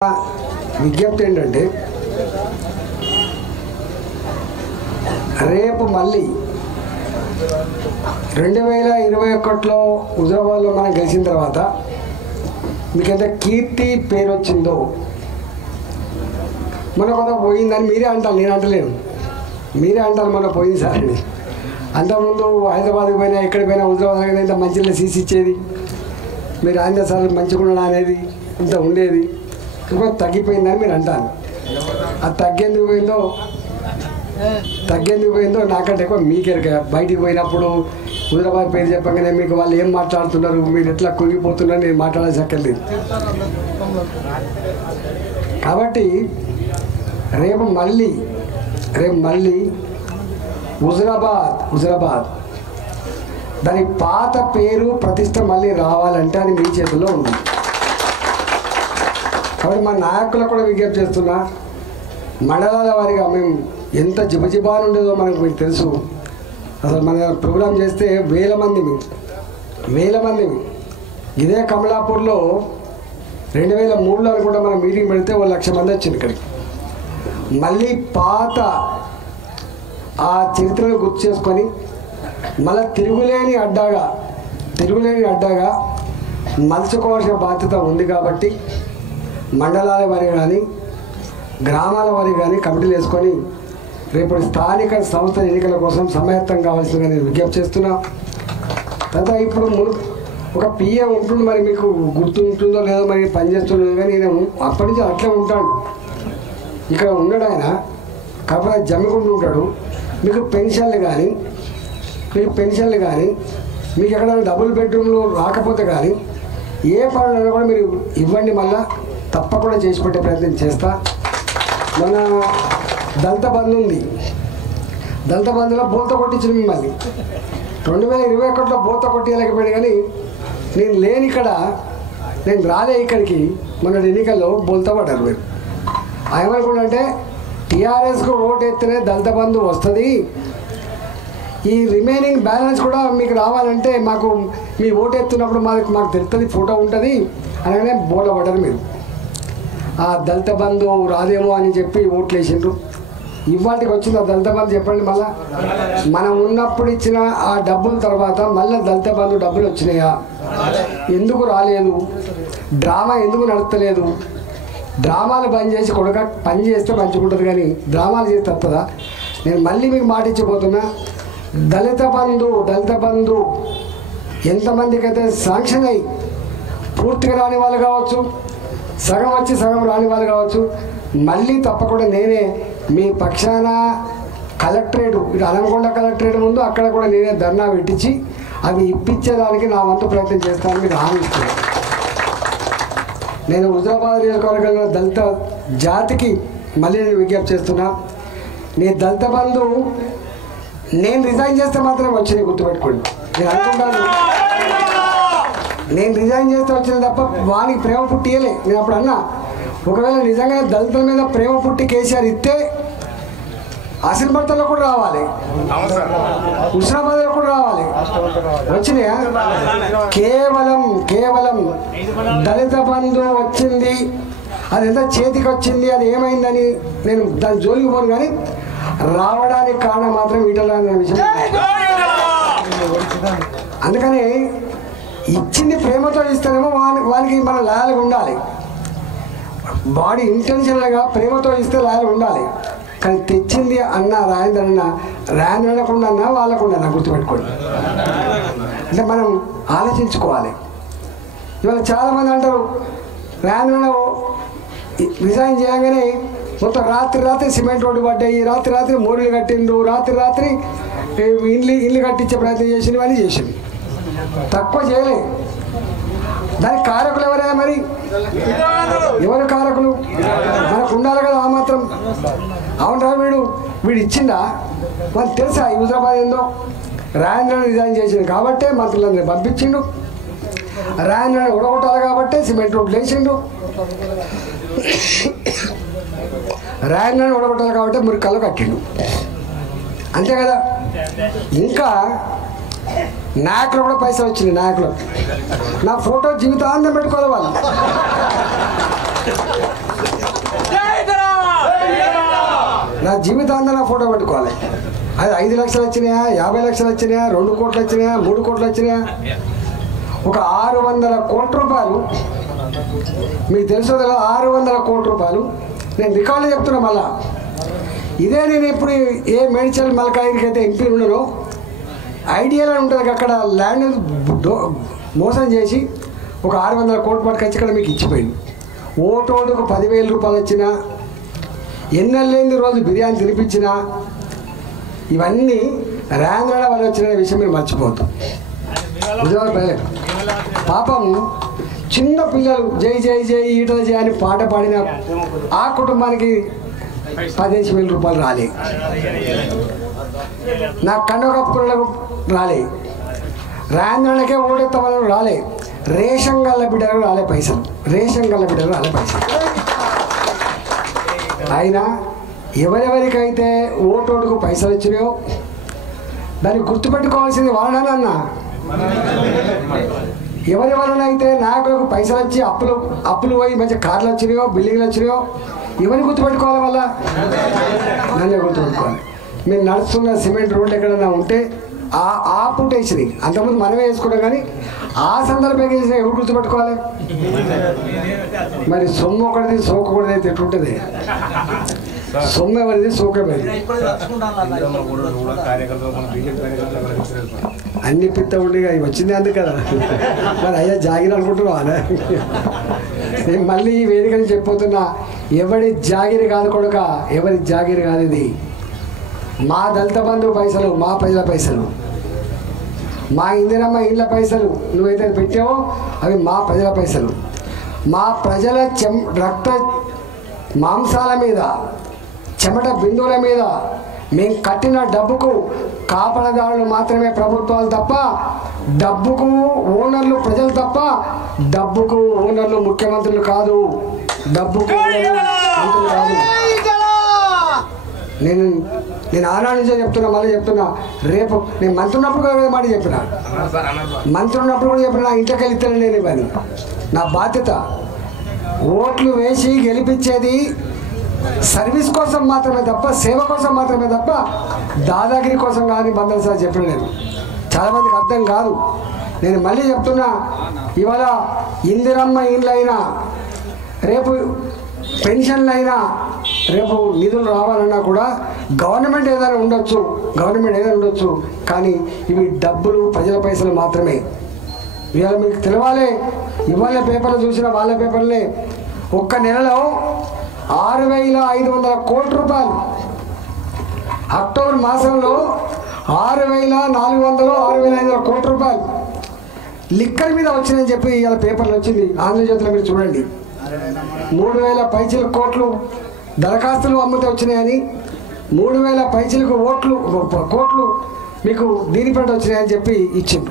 విజ్ఞప్తి ఏంటంటే రేపు మళ్ళీ 2021లో హుజరాబాద్లో మనం గెలిచిన తర్వాత మీకు ఎంత కీర్తి పేరు వచ్చిందో మన కొంత పోయిందని మీరే అంటారు, నేను అంటలేను, మీరే అంటారు మన పోయింది సార్ అని. అంతకుముందు హైదరాబాద్కి పోయినా ఎక్కడికి పోయినా హుజరాబాద్ ఇంత మంచిగా సీసీ ఇచ్చేది, మీరు ఆంధ్ర సార్ మంచిగా అనేది ఇంత ఉండేది, ఇంకా తగ్గిపోయిందని మీరు అంటారు. అది తగ్గేందుకు పోయిందో నాకంటే ఎక్కువ మీకెరక. బయటికి పోయినప్పుడు హుజరాబాద్ పేరు చెప్పగానే మీకు వాళ్ళు ఏం మాట్లాడుతున్నారు, మీరు ఎట్లా కుంగిపోతున్నారు నేను మాట్లాడాల్సక్కర్లేదు. కాబట్టి రేపు మళ్ళీ హుజరాబాద్ దాని పాత పేరు ప్రతిష్ట మళ్ళీ రావాలంటే అది మీ చేతుల్లో ఉంది. కాబట్టి మా నాయకులకు కూడా విజ్ఞప్తి చేస్తున్నా, మండలాల వారిగా మేము ఎంత జిబజిబాన్ ఉండేదో మనకు మీకు తెలుసు. అసలు మన ప్రోగ్రాం చేస్తే వేల మంది ఇదే కమలాపూర్లో 2003లో అనుకుంటా మనం మీటింగ్ పెడితే 1,00,000 మంది వచ్చింది ఇక్కడికి. మళ్ళీ పాత ఆ చరిత్రను గుర్తు చేసుకొని మళ్ళీ తిరుగులేని అడ్డాగా మలుచుకోవాల్సిన బాధ్యత ఉంది. కాబట్టి మండలాల వారి కానీ గ్రామాల వారి కానీ కమిటీలు వేసుకొని రేపు స్థానిక సంస్థల ఎన్నికల కోసం సమాయత్తం కావాల్సిందిగా నేను విజ్ఞప్తి చేస్తున్నా. తర్వాత ఇప్పుడు ఒక పిఏ ఉంటుంది, మరి మీకు గుర్తుంటుందో లేదో మరి పనిచేస్తుందో కానీ నేను అప్పటి నుంచి అట్లే ఉంటాను. ఇక్కడ ఉండడు ఆయన, కాకపోతే జమ్మికుంటూ ఉంటాడు. మీకు పెన్షన్లు కానీ మీకు ఎక్కడైనా డబుల్ బెడ్రూమ్లు రాకపోతే కానీ ఏ పనులైనా కూడా మీరు ఇవ్వండి, మళ్ళా తప్పకుండా చేసి పెట్టే ప్రయత్నం చేస్తా. మన దళిత బంధు ఉంది, దళిత బంధులో బోల్త కొట్టించిన మిమ్మల్ని 2021లో బోల్త కొట్టియలేకపోయాడు. కానీ నేను లేని ఇక్కడ, నేను రాలే ఇక్కడికి, మన ఎన్నికల్లో బోల్త పడ్డారు మీరు. ఏమనుకుంటే టీఆర్ఎస్కు ఓటు ఎత్తేనే దళిత బంధు వస్తుంది, ఈ రిమైనింగ్ బ్యాలెన్స్ కూడా మీకు రావాలంటే మాకు మీ ఓటు ఎత్తున్నప్పుడు మాకు తెలుస్తుంది, ఫోటో ఉంటుంది అనగానే బోర్డు పడ్డారు మీరు. ఆ దళిత బంధు రాదేమో అని చెప్పి ఓట్లు వేసిండ్రు. ఇవాటికి వచ్చింది ఆ దళిత బంధు చెప్పండి. మళ్ళా మనం ఉన్నప్పుడు ఇచ్చిన ఆ డబ్బుల తర్వాత మళ్ళీ దళిత బంధు డబ్బులు వచ్చినాయా? ఎందుకు రాలేదు? డ్రామా ఎందుకు నడుస్తలేదు? డ్రామాలు బంద్ చేసి పని చేస్తే మంచిగుంటుంది, కానీ డ్రామాలు చేస్తే వస్తుందా? నేను మళ్ళీ మీకు మాట ఇచ్చిపోతున్నా, దళిత బంధు ఎంతమందికి అయితే శాంక్షన్ అయ్యి పూర్తిగా రాని వాళ్ళు కావచ్చు, సగం వచ్చి సగం రాని వాళ్ళు కావచ్చు, మళ్ళీ తప్పకుండా నేనే మీ పక్షాన కలెక్టరేట్, ఇటు హన్మకొండ కలెక్టరేట్ ముందు అక్కడ కూడా నేనే ధర్నా పెట్టించి అవి ఇప్పించేదానికి నా వంతు ప్రయత్నం చేస్తానని మీకు హామీ ఇస్తున్నాను. నేను హుజరాబాద్ నియోజకవర్గంలో దళిత జాతికి మళ్ళీ నేను విజ్ఞప్తి చేస్తున్నా, నీ దళిత బంధు నేను రిజైన్ చేస్తే మాత్రమే వచ్చినాయి, గుర్తుపెట్టుకోండి. నేను అనుకుంటాను నేను రిజైన్ చేస్తే వచ్చింది తప్ప వానికి ప్రేమ పుట్టియలే. నేను అప్పుడు అన్నా, ఒకవేళ నిజంగా దళితుల మీద ప్రేమ పుట్టి కేసీఆర్ ఇస్తే ఆసిల్బర్తలో కూడా రావాలి, హుస్నాబాద్లో కూడా రావాలి, వచ్చినాయా? కేవలం దళిత బంధు వచ్చింది, అది ఎంత చేతికి వచ్చింది, అది ఏమైందని నేను దాని జోలికి పోను, కానీ రావడానికి కారణం మాత్రం ఈటల విషయం. అందుకని ఇచ్చింది ప్రేమతో ఇస్తేనేమో వానికి మన లాయల్గా ఉండాలి, బాడీ ఇంటెన్షనల్గా ప్రేమతో ఇస్తే లాయల్గా ఉండాలి. కానీ తెచ్చింది అన్న రాయంద్రనకుండా అన్నా వాళ్ళకుండా గుర్తుపెట్టుకోండి. అంటే మనం ఆలోచించుకోవాలి. ఇవాళ చాలామంది అంటారు రాయంద్రన రిజైన్ చేయగానే మొత్తం రాత్రి సిమెంట్ రోడ్డు పడ్డాయి, రాత్రి మోరీలు కట్టిండు, రాత్రి ఇల్లు కట్టించే ప్రయత్నం చేసింది, ఇవన్నీ చేసింది. తక్కువ చేయలే. దానికి కారకులు ఎవరైనా? మరి ఎవరు కారకులు? మనకు ఉండాలి కదా ఆ మాత్రం. అవునరా, వీడు ఇచ్చిందా? మనకు తెలుసా ఈ హుజరాబాద్ ఏందో? రాయంద్రను రిజైన్ చేసిండు కాబట్టే మంత్రులందరినీ పంపించిండు, రాయంద్రను ఉడగొట్టాలి కాబట్టే సిమెంట్ రోడ్లు వేసిండు, రాయంద్రను ఉడగొట్టాలి కాబట్టి మురికల్లో కట్టిండు, అంతే కదా. ఇంకా నాయకులు కూడా పైసలు వచ్చినాయి. నాయకులు నా ఫోటో జీవితాంతం పెట్టుకోవాలి వాళ్ళు. నా జీవితాంతా నా ఫోటో పెట్టుకోవాలి. అది 5 లక్షలు వచ్చినాయా, 50 లక్షలు వచ్చినాయా, 2 కోట్లు వచ్చినాయా, 3 కోట్లు వచ్చినాయా, ఒక 600 కోట్ల రూపాయలు మీకు తెలుసు కదా. 600 కోట్ల రూపాయలు నేను రికార్డులు చెప్తున్నా. మళ్ళా ఇదే నేను ఇప్పుడు ఏ మేడ్చల్ మల్కాయికి అయితే ఎంపీ ఉన్నానో ఐడియాలో ఉంటుంది. అక్కడ ల్యాండ్ మోసం చేసి ఒక 600 కోట్ల పట్టుకొచ్చి ఇక్కడ మీకు ఇచ్చిపోయింది. ఓటోటుకు 10,000 రూపాయలు వచ్చినా, ఎన్నెళ్ళైంది రోజు బిర్యానీ తినిపించినా, ఇవన్నీ రాంధ్రాల వాళ్ళు వచ్చిన విషయం మీరు మర్చిపోవద్దు. పాపం చిన్న పిల్లలు జై జై జై ఈటల జై అని పాట పాడిన ఆ కుటుంబానికి 15,000 రూపాయలు రాలే. నా కండ కప్పులకు రాలే. రాంధ్రాలకే ఓటెత్తవాళ్ళకు రాలే. రేషన్ గల్ల బిడ్డలకు రాలే పైసలు. రేషన్ గల్ల బిడ్డలకు రాలే పైసలు. అయినా ఎవరెవరికైతే ఓటోటుకు పైసలు వచ్చినాయో దాన్ని గుర్తుపెట్టుకోవాల్సింది వాళ్ళనన్నా. ఎవరెవరినైతే నాయకులకు పైసలు వచ్చి అప్పులు పోయి మంచి కార్లు వచ్చినాయో, బిల్డింగ్లు వచ్చినాయో, ఎవరిని గుర్తుపెట్టుకోవాలి? వల్ల నన్నే గుర్తుపెట్టుకోవాలి. మీరు నడుస్తున్న సిమెంట్ రోడ్లు ఎక్కడన్నా ఉంటే ఆ పుట్టేసినాయి. అంతకుముందు మనమే వేసుకుంటాం, కానీ ఆ సందర్భంగా వేసిన ఎవరు గుర్తుపెట్టుకోవాలి? మరి సొమ్ము ఒకటిది సోకు ఒకటిది అయితే ఎట్లుంటుంది? సొమ్ము ఎవరిది, సోకు ఎవరిది? అన్ని పిత్త ఉండి అవి వచ్చింది అందుకు కదా. మరి అయ్యా జాగిరి అనుకుంటున్నావా? నేను మళ్ళీ ఈ వేదికని చెప్పబోతున్నా, ఎవరి జాగిరి కాదు కొడుక, ఎవరి జాగిరి కాదు ఇది. మా దళిత బంధు పైసలు, మా ప్రజల పైసలు, మా ఇందిరమ్మ ఇళ్ళ పైసలు నువ్వైతే పెట్టావో అవి మా ప్రజల పైసలు. మా ప్రజల రక్త మాంసాల మీద, చెమట బిందువుల మీద మేము కట్టిన డబ్బుకు కాపలదారులు మాత్రమే ప్రభుత్వాలు తప్ప, డబ్బుకు ఓనర్లు ప్రజలు తప్ప, డబ్బుకు ఓనర్లు ముఖ్యమంత్రులు కాదు, డబ్బుకు మంత్రులు కాదు. నేను ఆనాడు నుంచే చెప్తున్నా, మళ్ళీ చెప్తున్నా. రేపు నేను మంత్రి ఉన్నప్పుడు కూడా మాట చెప్పిన, మంత్రి ఉన్నప్పుడు కూడా చెప్పిన, నా ఇంటికి వెళ్తాను నేను ఇవన్నీ నా బాధ్యత. ఓట్లు వేసి గెలిపించేది సర్వీస్ కోసం మాత్రమే తప్ప, సేవ కోసం మాత్రమే తప్ప దాదాగిరి కోసం కానీ బందర్ సార్ చెప్పిన నేను. చాలామందికి అర్థం కాదు. నేను మళ్ళీ చెప్తున్నా, ఇవాళ ఇందిరమ్మ ఇండ్లైనా, రేపు పెన్షన్లు అయినా, రేపు నిధులు రావాలన్నా కూడా గవర్నమెంట్ ఏదైనా ఉండొచ్చు, కానీ ఇవి డబ్బులు ప్రజల పైసలు మాత్రమే. ఇవాళ మీకు తెలవాలి. ఇవాళ పేపర్లు చూసిన వాళ్ళ పేపర్లే ఒక్క నెలలో 6,500 కోట్ల రూపాయలు, అక్టోబర్ మాసంలో 6,400 6,500 కోట్ల రూపాయలు లిక్కర్ మీద వచ్చిందని చెప్పి ఇవాళ పేపర్లు వచ్చింది. ఆంధ్రజ్యోతిలో మీరు చూడండి. 3,000 పైచిల కోట్లు దరఖాస్తులు అమ్మితే వచ్చినాయని, 3,000 పైచిలకు కోట్లు మీకు దీనిపేట వచ్చినాయని చెప్పి ఇచ్చింది.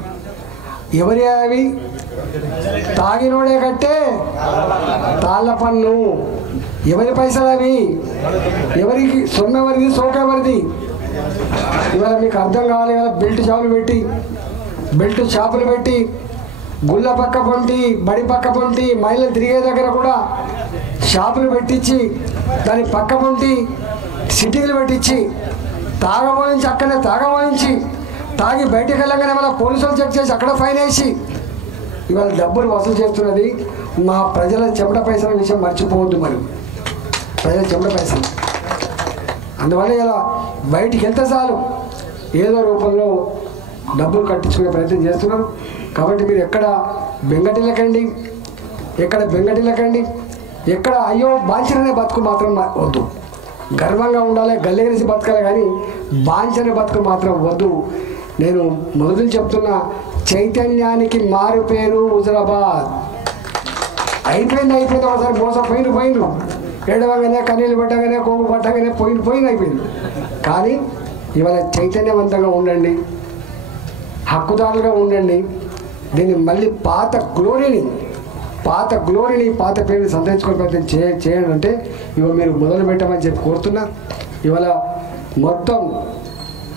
ఎవరి అవి? తాగినోడే కట్టే తాళ్ళ పన్ను. ఎవరి పైసలు అవి? ఎవరికి సొమ్ము ఎవరిది, సోకు ఎవరిది? ఇవాళ మీకు అర్థం కావాలి. ఇవాళ బెల్ట్ షాపులు పెట్టి గుళ్ళ పక్క పొంటి, బడి పక్క పొంటి, మహిళలు తిరిగే దగ్గర కూడా షాపులు పెట్టించి, దాని పక్క పొంటి సిటీలు పెట్టించి, అక్కడనే తాగబోయించి, తాగి బయటకు వెళ్ళగానే మళ్ళీ పోలీసులు చెక్ చేసి అక్కడ ఫైన్ వేసి ఇవాళ డబ్బులు వసూలు చేస్తున్నది. మా ప్రజల చెమట పైసల విషయం మర్చిపోవద్దు. మరి ప్రజల చెమట పైసలు, అందువల్ల ఇలా బయటికి వెళ్తే చాలు ఏదో రూపంలో డబ్బులు కట్టించుకునే ప్రయత్నం చేస్తున్నారు. కాబట్టి మీరు ఎక్కడ బెంగటిల్లకండి, ఎక్కడ అయ్యో బాంఛననే బతుకు మాత్రం వద్దు. గర్వంగా ఉండాలి, గల్లెగరిసి బతకాలి, కానీ బాంఛన బతుకు మాత్రం వద్దు. నేను మొదటి చెప్తున్నా, చైతన్యానికి మారు పేరు హుజరాబాద్. అయిపోయింది. ఒకసారి మోసపోయిన ఏడవగానే, కన్నీళ్ళు పట్టగానే, కోపు పట్టగానే అయిపోయింది. కానీ ఇవాళ చైతన్యవంతంగా ఉండండి, హక్కుదారులుగా ఉండండి. దీన్ని మళ్ళీ పాత గ్లోరీని పాత పేరుని సంతరించుకునే ప్రయత్నం చేయండి. అంటే ఇవాళ మీరు మొదలు పెట్టమని చెప్పి కోరుతున్నా. ఇవాళ మొత్తం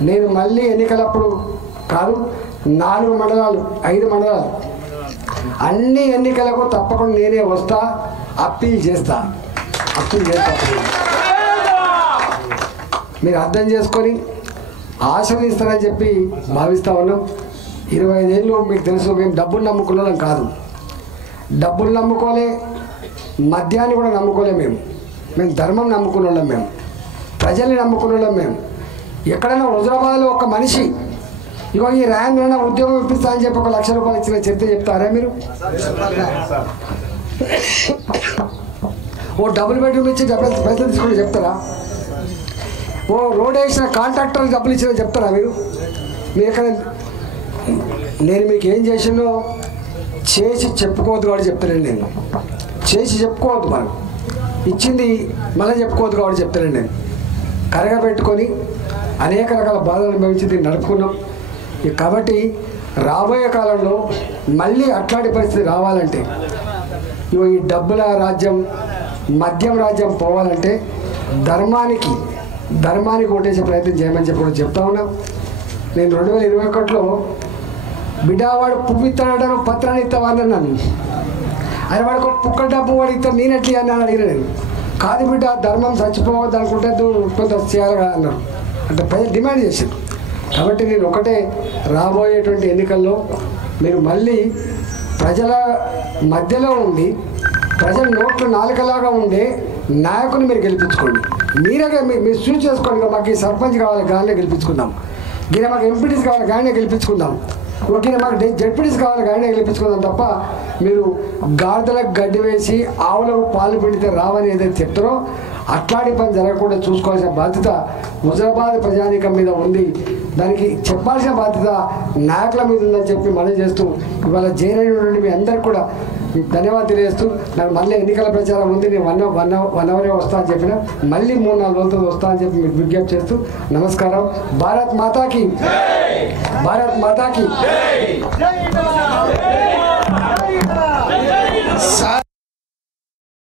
నేను మళ్ళీ ఎన్నికలప్పుడు కాదు, 4 మండలాలు 5 మండలాలు అన్ని ఎన్నికలకు తప్పకుండా నేనే వస్తా, అప్పీల్ చేస్తా. మీరు అర్థం చేసుకొని ఆశీర్వదిస్తారని చెప్పి భావిస్తూ ఉన్నాం. 25 ఏళ్ళు మీకు తెలుసు, మేము డబ్బులు నమ్ముకున్న వాళ్ళం కాదు. డబ్బులు నమ్ముకోలే, మద్యాన్ని కూడా నమ్ముకోలే. మేము ధర్మం నమ్ముకున్న వాళ్ళం, మేము ప్రజల్ని నమ్ముకున్న వాళ్ళం. మేము ఎక్కడైనా హుజరాబాద్లో ఒక మనిషి ఇగో ఈ ర్యాంక్లో ఉద్యోగం ఇప్పిస్తా అని చెప్పి 1 లక్ష రూపాయలు ఇచ్చిన చరిత్ర చెప్తారా మీరు? ఓ డబుల్ బెడ్రూమ్ ఇచ్చి పైసలు తీసుకుంటే చెప్తారా? ఓ రోడ్ వేసిన కాంట్రాక్టర్కి డబ్బులు ఇచ్చిన చెప్తారా మీరు? ఎక్కడ నేను మీకు ఏం చేసినో చేసి చెప్పుకోవద్దు కాబట్టి చెప్తానండి. నేను చేసి చెప్పుకోవద్దు, మనం ఇచ్చింది మళ్ళీ చెప్పుకోవద్దు కాబట్టి చెప్తానండి. నేను కరగబెట్టుకొని అనేక రకాల బాధలు అనుభవించి దీన్ని నడుపుకున్నాం. కాబట్టి రాబోయే కాలంలో మళ్ళీ అట్లాంటి పరిస్థితి రావాలంటే, ఈ డబ్బుల రాజ్యం, మద్యం రాజ్యం పోవాలంటే ధర్మానికి ఓటేసే ప్రయత్నం చేయమని చెప్పి కూడా చెప్తా ఉన్నాం. నేను 2021లో బిడ్డవాడు పువ్వు ఇస్తాడంటాను, పత్రాన్ని ఇస్తావని అన్నాను. ఆయన వాడికి ఒక పుక్క డబ్బు వాడు ఇస్తాను, నేనెట్లీ అని అడిగిన. నేను కాదు బిడ్డ, ధర్మం చచ్చిపోవద్దు అనుకుంటే కొంత చేయాలి కదా అన్నాను. అంటే ప్రజలు డిమాండ్ చేశారు. కాబట్టి నేను ఒకటే, రాబోయేటువంటి ఎన్నికల్లో మీరు మళ్ళీ ప్రజల మధ్యలో ఉండి ప్రజల నోట్లు నాలుకలాగా ఉండే నాయకుని మీరు గెలిపించుకోండి. మీరే మీరు చూస్ చేసుకోండి. మాకు ఈ సర్పంచ్ కావాలి, గానే గెలిపించుకుందాం. గిన మాకు ఎంపీటీస్ కావాలి, గానే గెలిపించుకుందాం. ఓకే, మాకు జడ్పీటీస్ కావాలి, గానే గెలిపించుకుందాం. తప్ప మీరు గాడిదలకు గడ్డి వేసి ఆవులకు పాలు పిండితే రావని ఏదైతే చెప్తారో అట్లాంటి పని జరగకుండా చూసుకోవాల్సిన బాధ్యత హుజరాబాద్ ప్రజానీకం మీద ఉంది. దానికి చెప్పాల్సిన బాధ్యత నాయకుల మీద ఉందని చెప్పి మనం చేస్తూ ఇవాళ జైనటువంటి మీ అందరికి కూడా ధన్యవాదాలు తెలియజేస్తూ, నాకు మళ్ళీ ఎన్నికల ప్రచారం ఉంది, నేను వన్ అవరే వస్తా అని చెప్పిన, మళ్ళీ 3-4 రోజులతో వస్తా అని చెప్పి మీకు విజ్ఞప్తి చేస్తూ నమస్కారం. భారత్ మాతాకి, భారత్ మాతాకి.